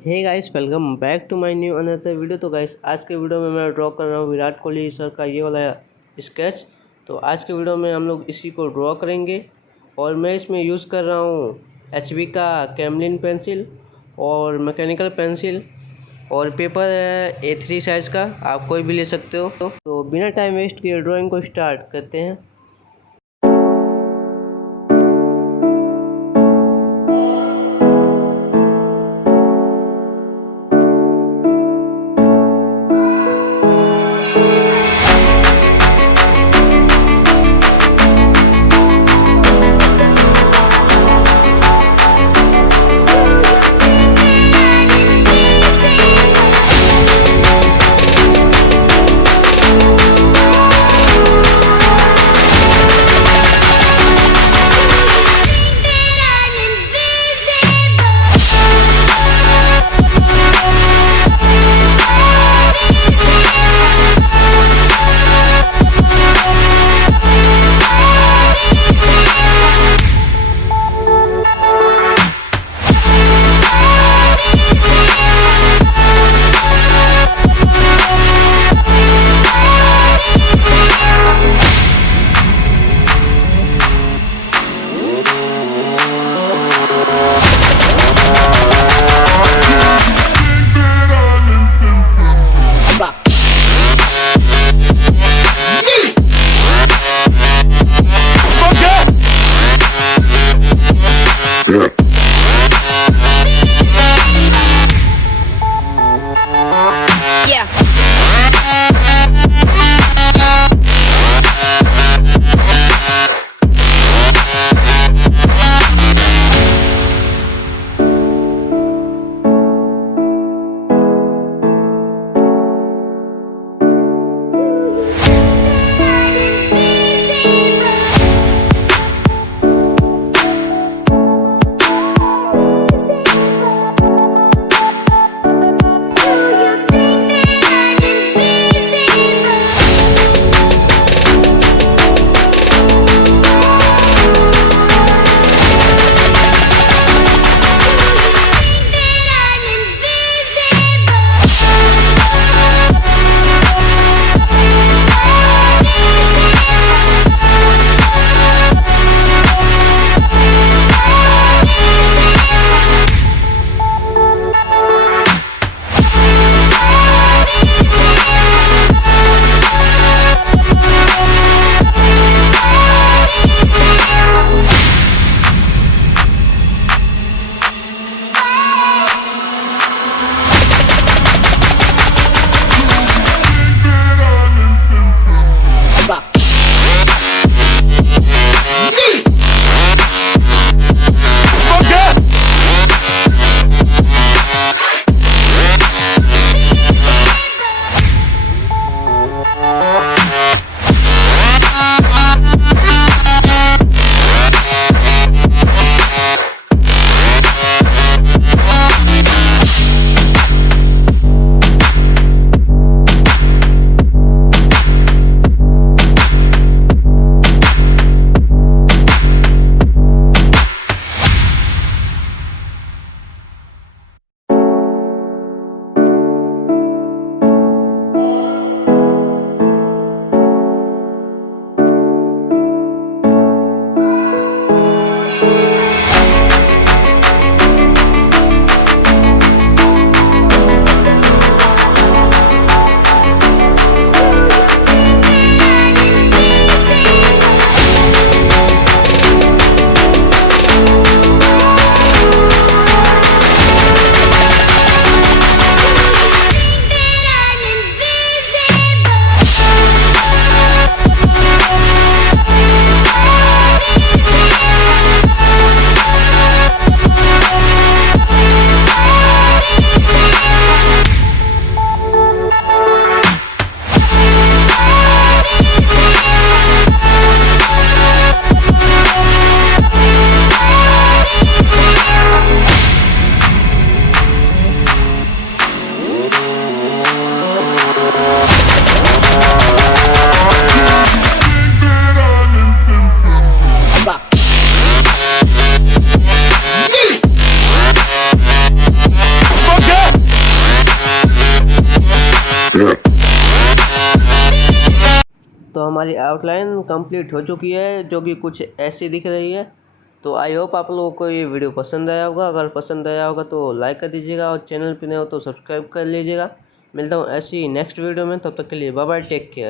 Hey guys, welcome back to my new another video. तो guys, आज के video में मैं ड्रॉ कर रहा हूँ विराट कोहली सर का ये वाला स्केच। तो आज के वीडियो में हम लोग इसी को ड्रॉ करेंगे और मैं इसमें यूज़ कर रहा हूँ एचबी का कैमलिन पेंसिल और मैकेनिकल पेंसिल और पेपर है A3 साइज़ का, आप कोई भी ले सकते हो। तो बिना टाइम वेस्ट किए ड्राइंग को स्टार्ट करते हैं। तो हमारी आउटलाइन कंप्लीट हो चुकी है, जो कि कुछ ऐसी दिख रही है। तो आई होप आप लोगों को ये वीडियो पसंद आया होगा। अगर पसंद आया होगा तो लाइक कर दीजिएगा और चैनल पे नए हो तो सब्सक्राइब कर लीजिएगा। मिलता हूँ ऐसी नेक्स्ट वीडियो में, तब तक के लिए बाय बाय, टेक केयर।